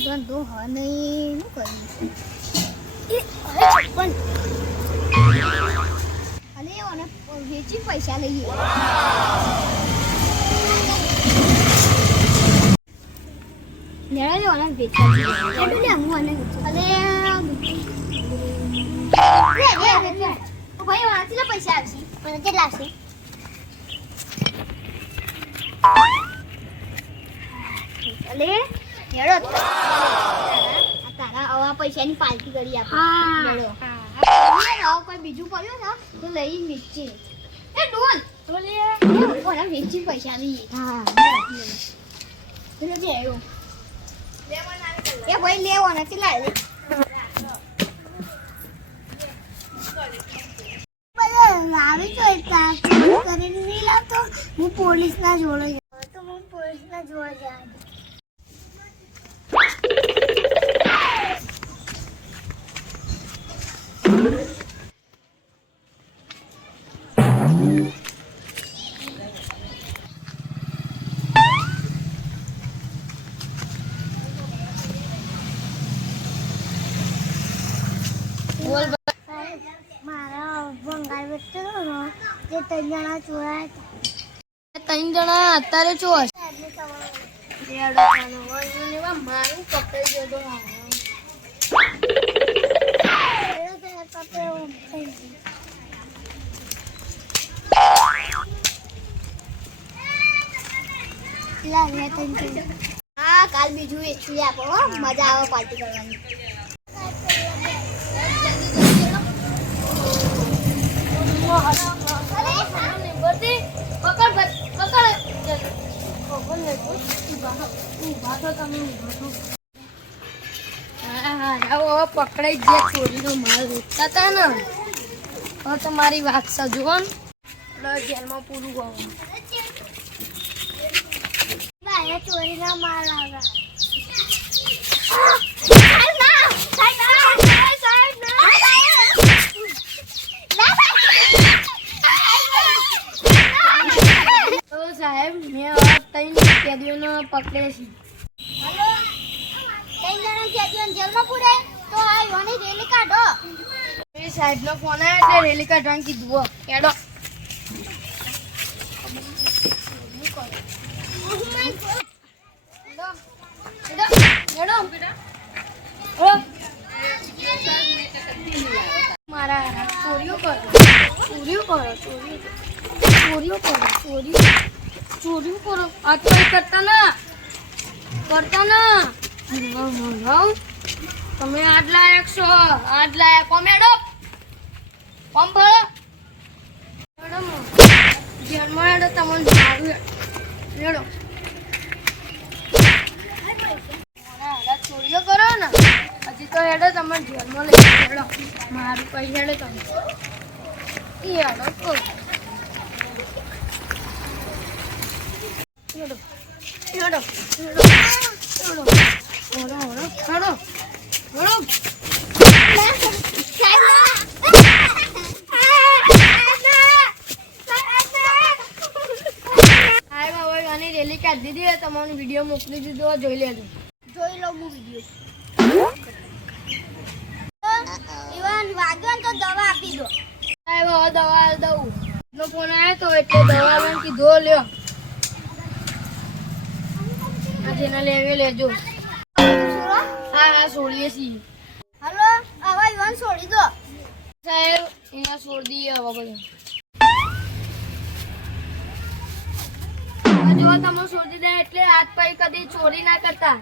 ધંધો હા નહીં શું કરીશ પણ અને ઓને વેચી પૈસા લઈએ લેવા ઓને વેચવા એટલે હું અને અરે ભાઈ વાંચી પૈસા આવશે મને કેટલા આવશે અલે હેડો તારા આવા પૈસાની પાર્ટી કરી આપો હેડો હા કોઈ બીજું પડ્યો ને તો લઈ વેચી એ ડોન તો લે ઓલા વેચી પૈસા લઈએ હા તો લે આવ્યો એ ભાઈ લેવો નથી લાવે આવી તો કરીને નહીં લાવતો હું પોલીસના જોડે તો હું પોલીસના જોડે જાય બોલ મારા ભંગાર વેચતો હતો જે 3 જણા ચોરાયા 3 જણા અત્યારે ચો હશે મારું પકડી ગયો હા કાલ બીજું વેચી આપો મજા આવે પાર્ટી કરવાની પકડાઈ ગયા ચોરીનો માલ વેચતા હતા ને હવે તમારી વાત સજવો ને જેલમાં પૂરું ગયું ચોરીના માલ આવ્યા સાહેબ મેં 3 કેદીઓને પકડે છે હેલો 3 જણા કેદીઓને જેલમાં પૂરાય તો આ યોની રેલી કાઢો એ સાહેબનો ફોન આવ્યો એટલે રેલી કાઢવાનું કીધું કેડો મારા ચોરીઓ કરો આ તો કરતા ના તમે આજ લાયક છો આજ લાયક કોમેડો કોમ ભરો મેડમ જેલમાં હેડો તમને સારું હેડો ચોરીઓ કરો ને હજી તો હેડો તમે જેલમાં લઈ હેડો મારું કઈ હેડો તમે હેડો તો હેડો હેડો હેડો હેડો રેલી કાઢી દીધી તમારો વિડીયો મોકલી દીધો જોઈ લેજો જોઈ લો હું વિડીયો ઈવન વાગ્યો તો દવા આપી દો સાહેબ હવે દવા દઉં નો ફોન આવ્યો તો એટલે દવા આવવાનું કીધું લ્યો જેના લેવી લેજો હા છોડીએ છીએ હલો હવે ઈવન છોડી દો સાહેબ અહીંયા છોડી દઈએ હવે બધા જો તમે છોડી દે એટલે હાથ પૈ કદી ચોરી ના કરતા